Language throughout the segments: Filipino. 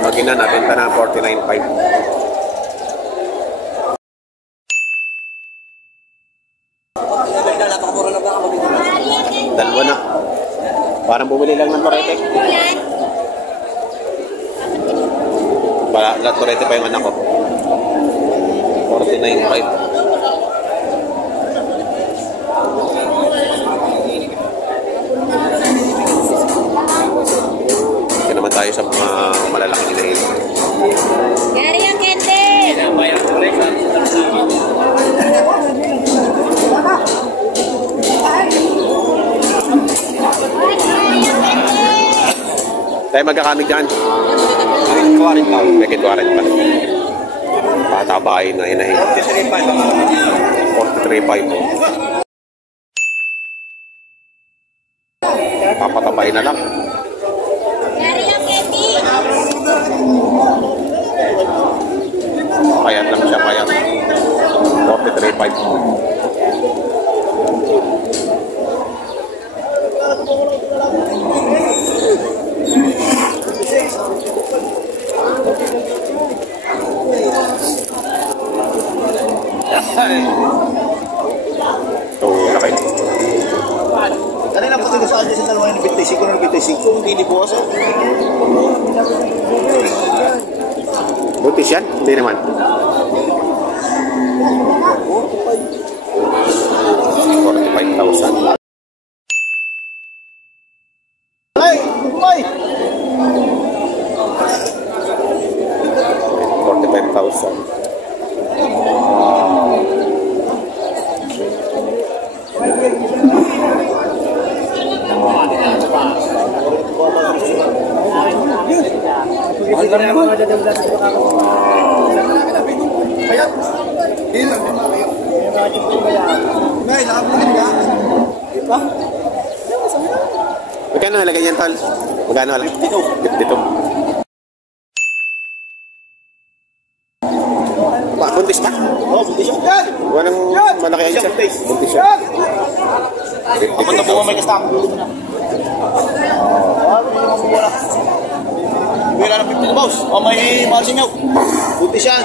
Magina, nabenta na 49.5. Dalawa na. Parang bumili lang ng torete. Lahat torete pa yung anak ko. 49.5. Kaya naman tayo sa mga malalaking inahin. Gary ang kente! Tayo magkakamig dyan. Megit 40 pa. Patabahin na inahin. 43.5. Papatabahin na lang. Payat lang siya, payat. 43.5. Laki. Kanina po tayo sa atin sa dalawa ng 25, hindi po kasi. Butis yan? Hindi naman. 45,000. Ay! Ay! 45,000. Magkano halagay yan, tol? Magkano halagay? 52. Buntis pa? Oh, buntis yan! Walang malaki yan siya. Buntis siya. Kapag na bunga may kasama. Wala na 50 boss. O may masingaw. Buntis yan.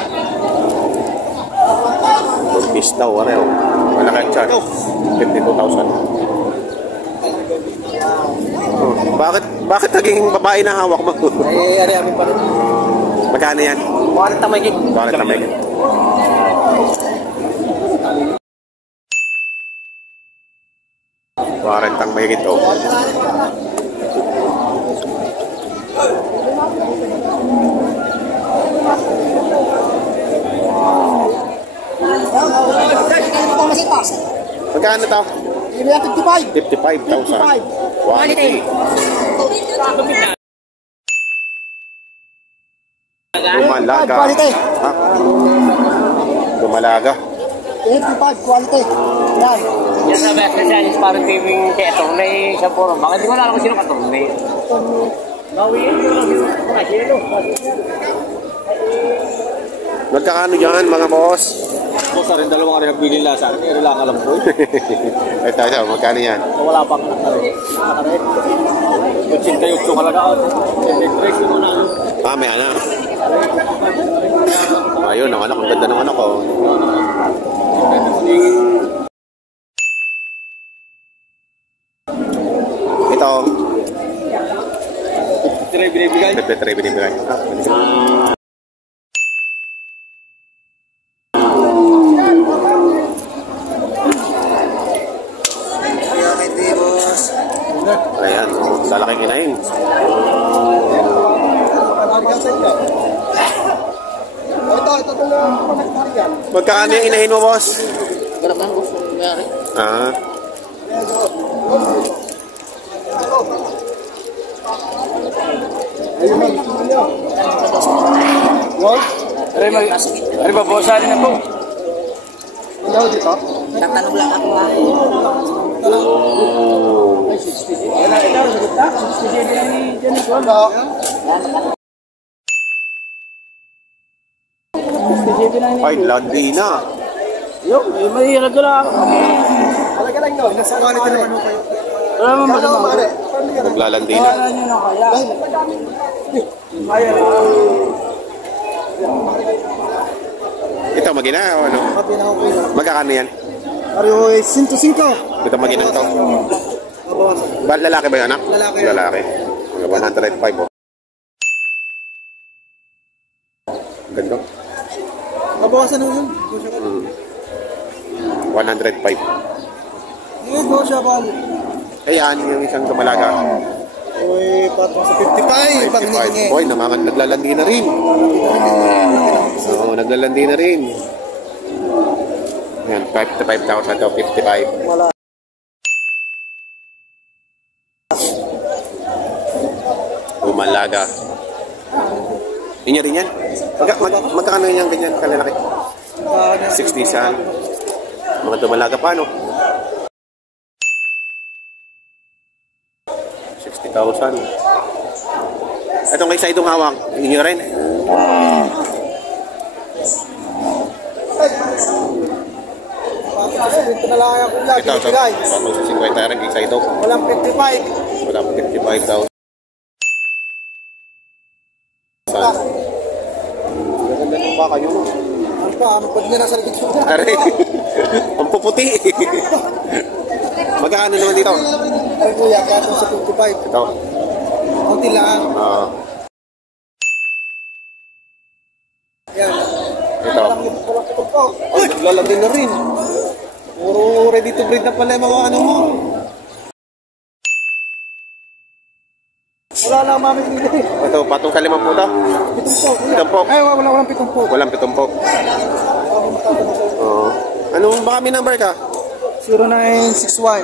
Buntis daw, ano yun? Malaki yan siya. 52,000. Bakit naging babae na hawak mo? Ay, ari-ari pa rin. Magkano yan? 40 may gig. 40 may gig. Warentang may gig to. Magkano to? 55,000. Quality. Dumalaga. Ha? Dumalaga. 55 quality. Yan. Yan sa best na Chinese parang pibing kaya tornay sa puro. Bakit di mo alam kung sino ka tornay? Bawiin mo lang sino. Magkakano dyan mga boss? Boss, rin dalawang rin nabili nila sa akin. Lang alam ko. Ay tayo, magkano yan? Wala pang anak na rin. 88 halaga. 83 mo na. May anak. Ayun, ang anak. Ang ganda ng anak ko. Ito. 53 binibigay. 53 binibigay. Ayan, lalaking inahin. Magkano yung inahin mo, boss? Garapan ko sa nangyari. Ari ba boss ali na po? Tatanong lang ako. Ay, landi na. Yung, may hirap lang. Alaga lang yun. Nasa quality naman mo kayo. Wala naman ba naman? Naglalandi na. Ito, magina o ano? Magkakano yan? Pareho ay 105. Ito magina to. Lalaki ba yun, anak? Lalaki. Lalaki. 105 oh. Ganda. Kabawasan na yun. 105. Ngayon mo siya bali. Ayan, yung isang dumalaga. Uy, patong sa 55. Pag hiningi. Boy, naglalandi na rin. Oo, naglalandi na rin. Ayan, 55,000 to 55. Wala. Dumalaga. Yun rin yan. Magkakano yan ganyan kalalaki? 60 saan. Mga dumalaga pa, no? 60,000. Itong kay Saidong hawak, inyo rin. Ito na lang ako lagi. Ito, patong sa 50 rin kay Saidong. Walang 55. Wala 55,000. Ganda ng baka yun. Ano pa? Ano pa din na sa likod ko? Are, ang puputi. Magkano naman dito? Ay kuya, patong sa 55. Ito. Kunti lang. Yan. Ito. Walang ito po. Oh, naglalandi na rin. Puro ready to breed na pala yung mga ano mo. Wala lang mamimili. Ito, patong sa 50 po. Pitumpok. Ay, walang 70. Walang 70. Oo. Ano, baka may number ka? 0961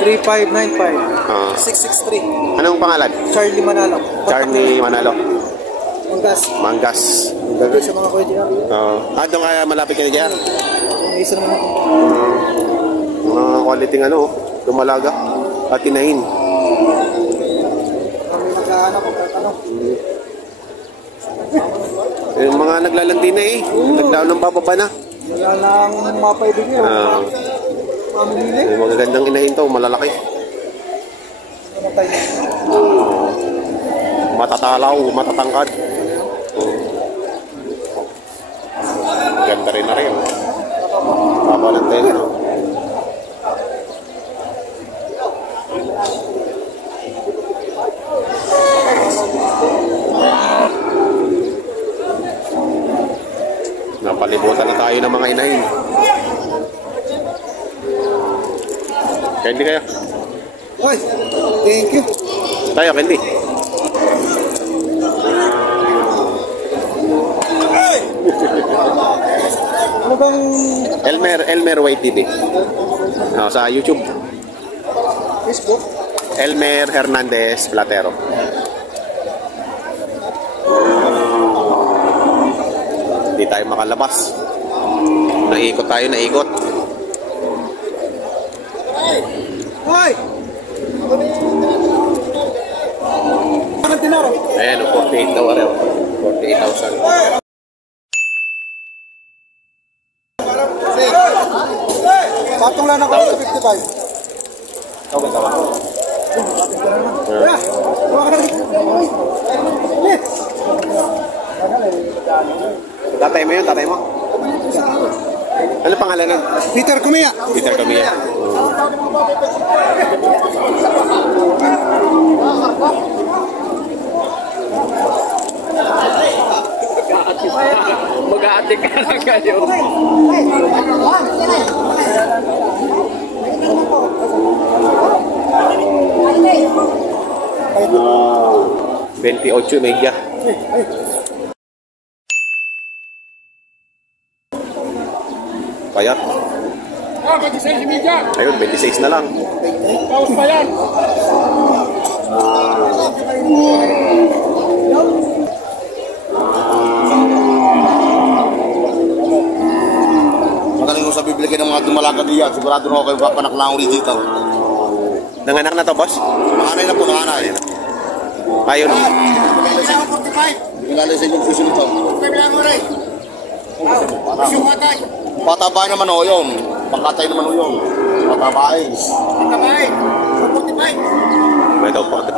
3595 Ah. 663. Anong pangalan? Charlie Manalo. Charlie Manalo. Manggas. Manggas. Sabi sa mga kuya dyan. Doon kaya malapit ka na dyan? May isa naman ako. Mga quality ano, dumalaga. At tinahin. Kami naghahanap ko kahit ano. Yung mga naglalandi na eh. Naglaon ng bababa na. Wala lang mapaibigay. Mamimili. Yung magagandang inahin to, malalaki. Namatay na. Matatalaw, matatangkad. Ganda rin na rin. Baba ng tela. Napalibutan na tayo ng mga inahin. Kaya hindi kayo? Oy, thank you. Tayo, Kendi. Ano bang... Elmer White TV. Sa YouTube. Facebook? Elmer Hernandez Platero. Hindi tayo makalabas. Naikot tayo, naikot. Hoy! Anong tinaro? Ayan, 48 daw araw. 48,000. Patong lang ako sa 55. Ikaw ba tawa? Kuya, huwag ka na rin. Tatay mo yun, tatay mo? Ano pangalan nun? Peter Kumia. Peter Camilla. Mag-aatik ka lang kayo. 28 media. Payat. Ayun, 26 na lang. Tapos pa yan. Magaling ko sa bibili ng mga dumalaga diyan. Sigurado na ako kayo papanak lang original. Nanganak na to, boss? Nanganay na po, nanganay. Ayun. Ilalay sa inyong susunod to. Patabay naman o yun. Pangkatay naman o yun. Patabay. Patabay. 45. May daw 45.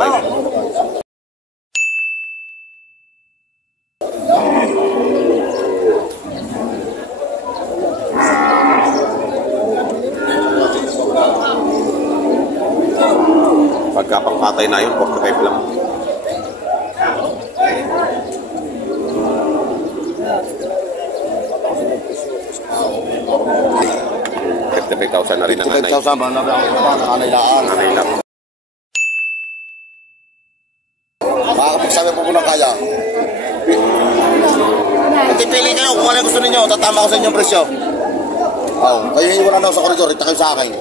Pagka pangkatay na yun, 45 lang. $55,000 na rin ang nanay. 55,000 ba? Nakanilaan. Nanay lang. Makakapagsabi po po ng kaya. Pili kayo kung ano gusto ninyo. Tatama ko sa inyong presyo. Kayo hindi wala na sa koridor. Ita kayo sa akin.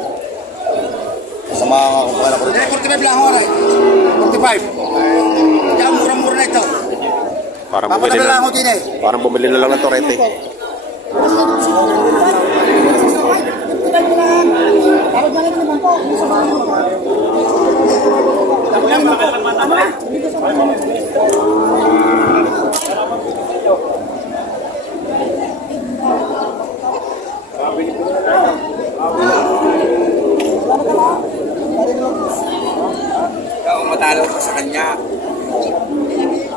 Sa mga kumpanya na koridor. 45 lang ako rin. 45. Kaya mura-mura na ito. Parang bumili na lang ng torete. Ikaw matalo ka sa kanya.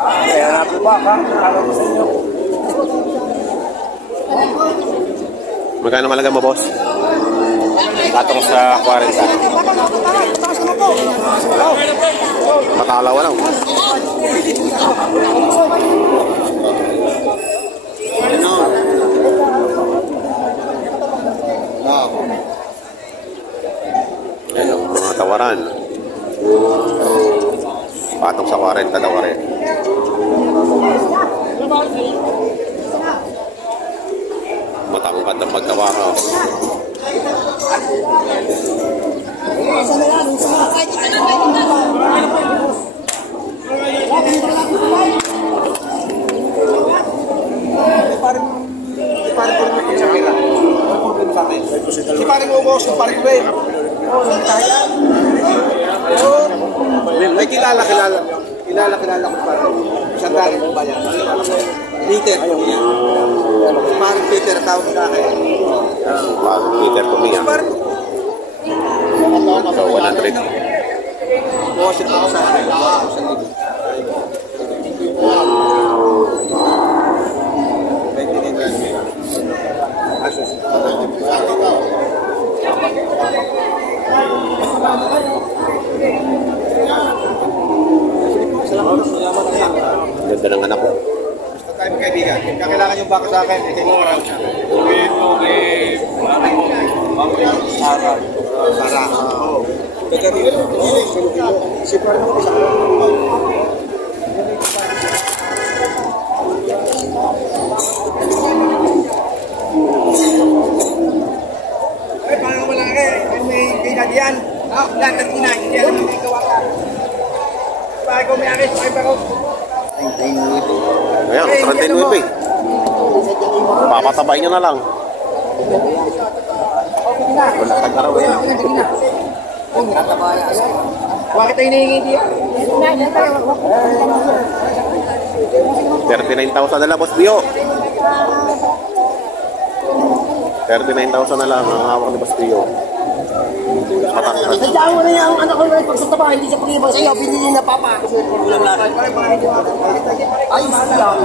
Kaya natin ba, matalo ko sa inyo. Magkano malaga mo, boss? Patong sa 40. Matalawa lang. Yan ang mga tawaran. Patong sa 40 daw rin. Matangkad ang pagkawara. Si paring Ugos, si paring Ben. Ay, kilala ko pa. Isang galing mo ba yan? Peter. Si paring Peter, tawag sa akin. Parang Peter Tumia. So, 100. Bukasin ako sa akin. Ganda ng anak ko. Gusto tayo magkaibigan. Kakailangan yung baka sa akin. Sara. Si Parang isa. Ay, paano wala ka may pinadiyan? Lahat ng inay, hindi alam hindi gawa ka. Bakit ko may akit, bakit pa ko? Ayan, 39 eh. Papatabay nyo na lang. Wala kang araw eh. Bakit tayo hinihingi diyan? 39,000 na lang, Boss Bio. 39,000 na lang ang hawak ni Boss Bio. Matangkad. Sadaan mo na yung anak ko rin pag sa taba, hindi siya pag-ibang sa'yo, binili na papa. Walang lakad. Ayos lang.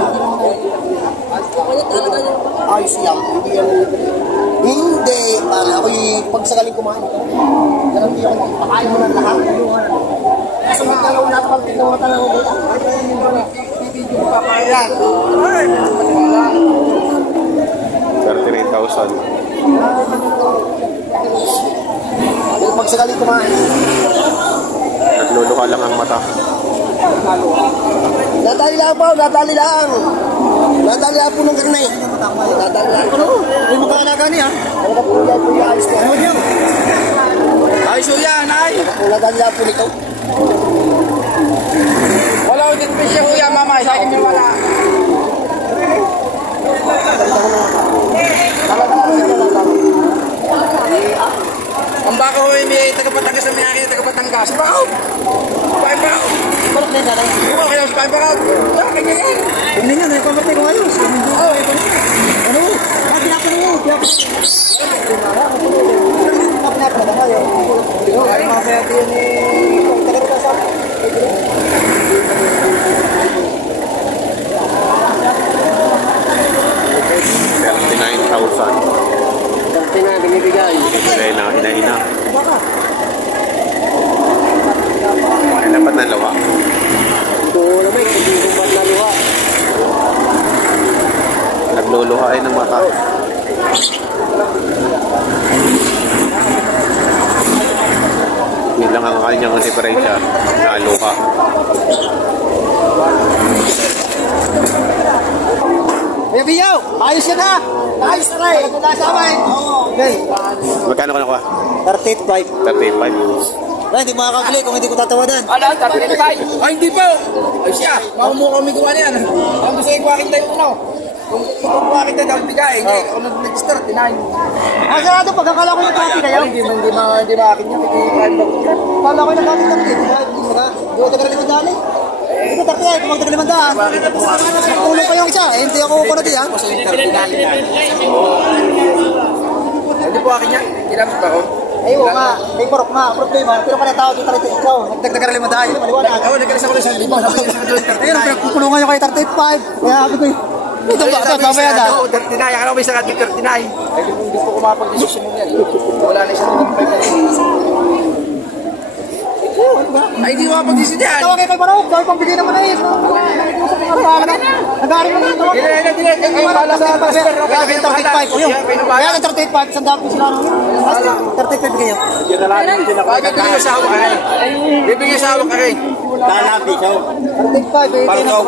Ayos lang. Hindi. Para ako'y pagsagaling kumain. Garanti ako, pakain mo ng lahat. Kasi magkalaw na pag tinawatan ng ulit. Papayan. 39,000. Pagsagaling kumain. Nagluluha lang ang mata. Nadali lang po, nadali lang. Nadali lang po ng karne. Nadali lang po. May magkakalaga niya. Talaga po yan po yung ayos ko. Ayos o yan, ay. Nadali lang po nito. Wala ko din pisya ho yan, mama. Sa akin yung wala. Ang baka ho, may tagapatangas na may akin, tagapatangas. Bakaw! Bakit bakaw? Balak na yan, dadang. Iwan kayo sa bakaw. Bakit ganyan? Hindi nga, nagpapatay ko ayos. Oo, ito na. Ano? Bakit pinapanood mo? Ay, mga kaya tiyan eh. Dati na, binibigay. Kaya na, hina-hina. Ay, dapat na lawa. Ito naman, hindi ko ba't naluha. Nagluluha ay ng mata. Yun lang ang kanyang diferensya. Naluha. Kuya Biyo, ayos ka na! Ayos na rin! Nagkakasabay! Okay. Magkano ka nakuha? 38.5. 35. Hindi makakabili kung hindi ko tatawadan. Ano? Tapitin tayo. Ay, hindi po. Ay siya. Mamumuha kami gawa niyan. Ang gusto yung kuwakin tayo ano. Kung kuwakin tayo dapat bigay. Hindi. Ako nag-start. Tinahin. Sarado, pagkakala ko yung copy na yun. Hindi akin yan. Kaya Kala ko yung copy lang din. Hindi ko tagal-limang daan eh. Hindi ko takya eh, kung magtagal-limang daan. Tulong pa yung isa, eh, hindi ako kunati ha. Hindi po akin yan. Kinamit ba ako? Ayun nga, may problema. Pero kaya tao dito rin ikaw. Nagdagdagan na 5 daan. Maliwanag. Ako, nagkalis ako ng 1,000. Ayun, pinagkukulungan nyo kayo 35. Kaya ako ko ito ba? Mamaya na. Tinaya ka na may sakat 39. Ay, hindi po kumapag-desisyon mo yan. Wala na siya. Ay, hindi mapag-desisyon yan. Tawag kayo kay Barok. Tawag pang bigay naman na eh. Nag-aaring mo na ito. Hindi, wala sa pastor. Kaya 35. Kaya 35. Sandaan po sila. 35 kayo. Bakit bibigyan sa hawak ka rin? Bibigyan sa hawak ka rin. Tanabi siya. 35. Parang daw,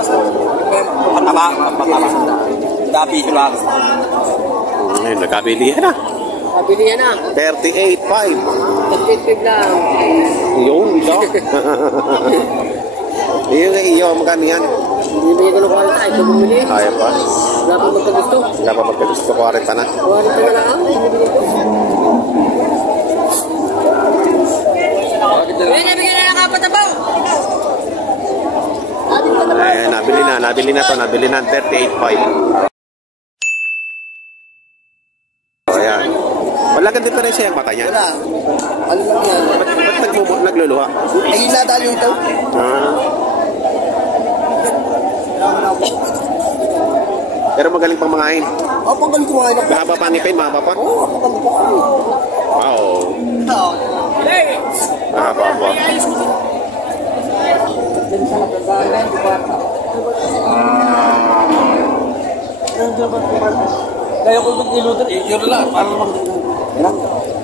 pataba. Dabi siya lang. Ngayon, nagkabili yan na. Kabili yan na. 38.5. 35 lang. Yun, ito. Yung iyo, magkano yan? Binibigay ko ng 40 tayo. Ito bumili. Kaya pa. Wala pa magkagusto. Dapat magkagusto 40 na. 40 na lang. Binibigay ko. Nabigyan na lang kapatabaw. Ay, nabili na to, nabili na 38.5. So, ayan. Wala kang diferensya yung mata niya. Wala. Ano lang yan? Ba't nagluluha? Ay, nadali yung ito. Pero magaling pang mangain. Oh, panggal kumain ako. Mahaba pa ngipin, mahaba pa. Oo, panggal kumain. Wow. Mahaba pa. Kaya ko mag-ilutor. Yun lang. Parang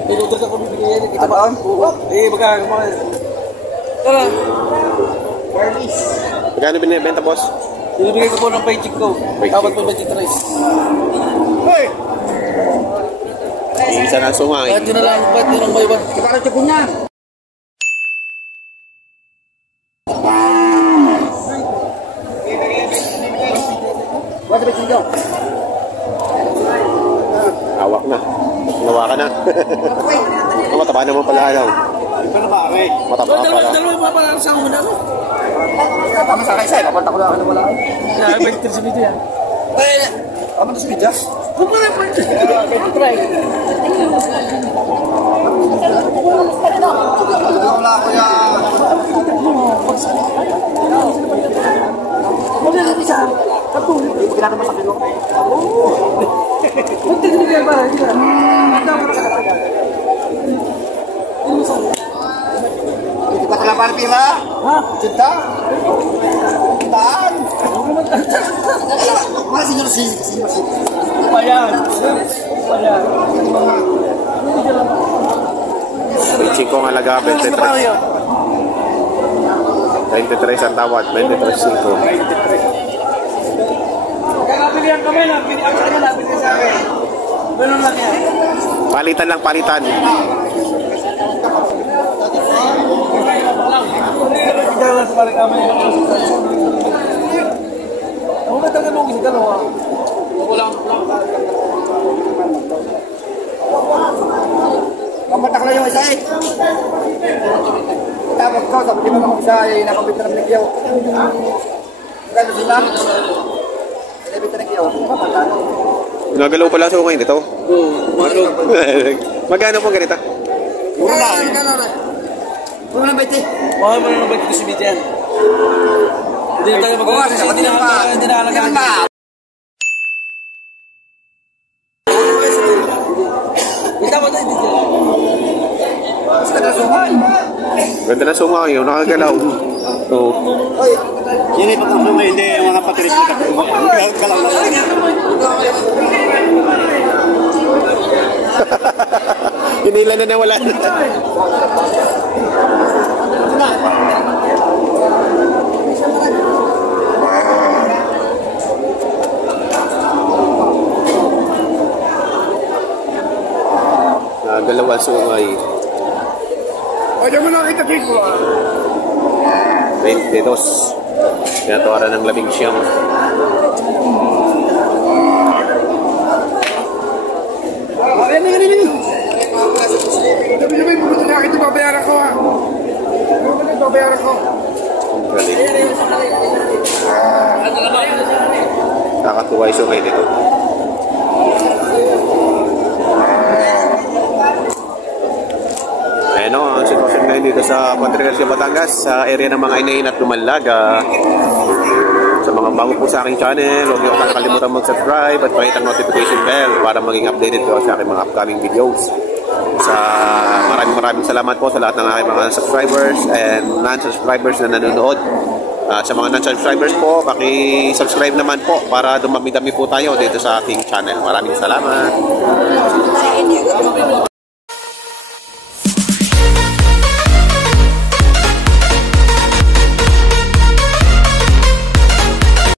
ilutor ka kung bibigyan yan. Kita ba? Eh, magkakamal. Tara. Magkano binibenta, boss? Binibigay ko po ng paycheck ko. Dapat po budget rice. Hey! Isa na sungay. Kahit yun na lang. Kahit yun ang baywan. Kita ka ko niya. What's the budget Hawak na. Nawa ka na. Mataba naman pala ano. Mataba pala. Dalawa yung mapasama mo na ako. Tama sa kaisa, papunta ko lang ano wala. Nakapagtir si Bidya. Eh, Tama sa video. Wala ko yan. Hindi pa talaga para pira? Ha? Cinta? Cintaan? Mga senior senior. Reaching ko ang alaga, 23. 23 ang tawad, 23.5. Kaya nabilihan kami na. Ang sana nabilihan sa akin. Ganun lang yan. Palitan lang, palitan. Dalawa sa balik kami. Ako na talaga nung isa dalawa. Wala. Kapatak na yung isa eh. Tapos ko, sabi di ba kung isa ay nakapit na ng ligyaw. Gano'n sila? Nakapit na ng ligyaw. Nagalaw pala sa ngayon ito. Magkano po ganito? Mura lang. Huwag mo nang baiti. Huwag mo nang baiti si Bijan. Hindi na tayo mag-uwas. Hindi na alagaan. Ganda na sunga yun, nakagalaw. Oo. Yan ay pagkakasama, hindi yung mga patiris na galaw na lang. Hinila na nawala na. Dalawa sungay. O, diyan mo nakita ko. 22. Pinatawaran ng 11. Sabi pumunta na kita, babayaran ko ha. Babayaran ko. Galing. Nakakatuwa yung sungay dito. Ayan o, ang sitwasyon ngayon dito sa Puente Garcia, Batangas, sa area ng mga inain at lumalaga. Sa mga bago po sa aking channel, huwag niyo kakalimutan mag-subscribe at pakita ang notification bell para maging updated po sa aking mga upcoming videos. Maraming salamat po sa lahat ng aking mga subscribers and non-subscribers na nanonood. At sa mga non-subscribers po, paki-subscribe naman po para dumami-dami po tayo dito sa aking channel. Maraming salamat.